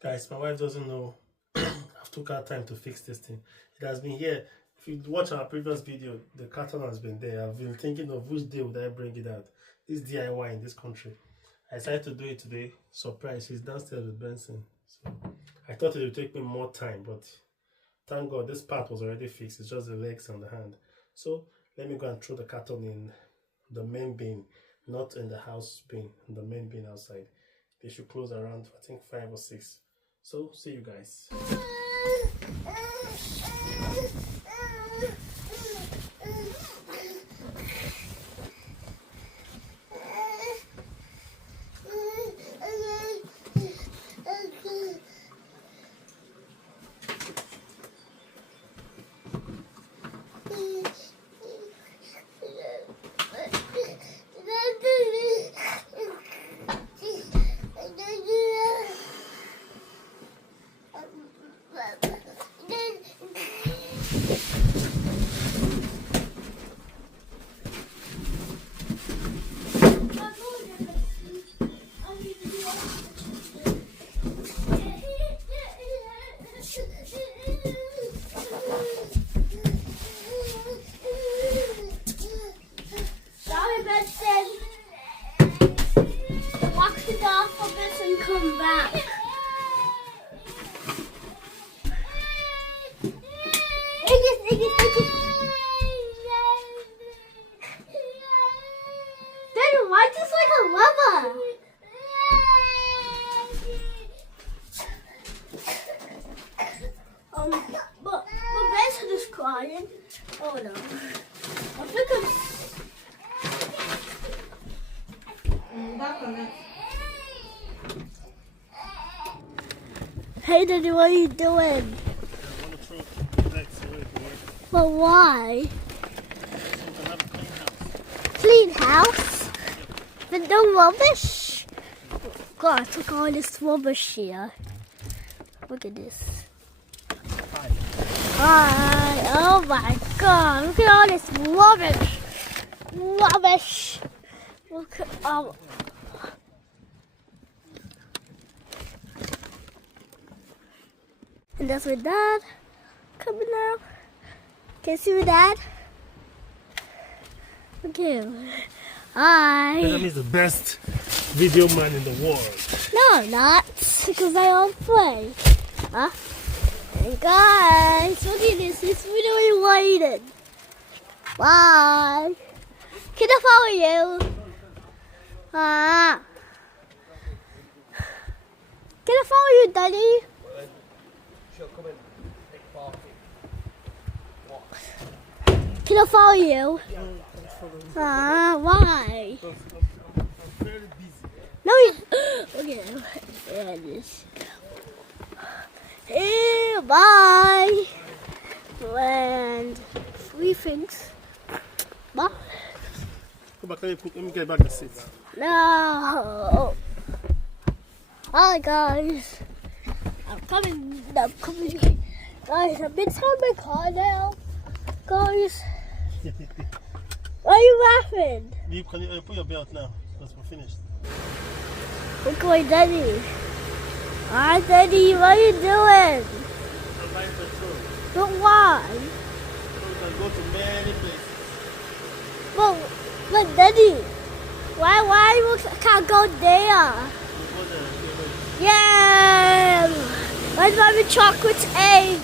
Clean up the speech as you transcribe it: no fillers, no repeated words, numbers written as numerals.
Guys, my wife doesn't know I've took our time to fix this thing. It has been here. If you watch our previous video, the carton has been there. I've been thinking of which day would I bring it out. This DIY in this country. I decided to do it today. Surprise, he's downstairs with Benson. So I thought it would take me more time, but thank God this part was already fixed. It's just the legs and the hand. So let me go and throw the carton in the main bin, not in the house bin, in the main bin outside. They should close around, I think, 5 or 6. So see you guys. Come back. Daddy, why just like a lover? But Benson is crying. Oh no. I think I'm. Hey Daddy, what are you doing? I want to throw the legs away. But why? Clean house? But no rubbish? God, I took all this rubbish here. Look at this. Hi. Oh my God, look at all this rubbish. Rubbish. Look at and that's my dad coming out. Can you see my dad? Okay. Hi. Benjamin is the best video man in the world. No, I'm not. Because I don't play. Huh? Hey guys, look at this. It's really waited. Bye. Can I follow you? Can I follow you, Daddy? Come in, take parking. Can I follow you? Why? I'm very busy. No, you. Okay. Yeah, this. Hey, bye. And 3 things. Bye. Go back, let me get back the seat. No. Hi, guys. I'm coming. Guys, I'm inside my car now. Guys. Why are you laughing? Can you put your belt now? Because we're finished. Look at my Daddy. Hi, Daddy. What are you doing? I'm buying petrol. But why? So we can go to many places. But Daddy, why we can't go there? We'll go there. Yeah. Where's my chocolate egg?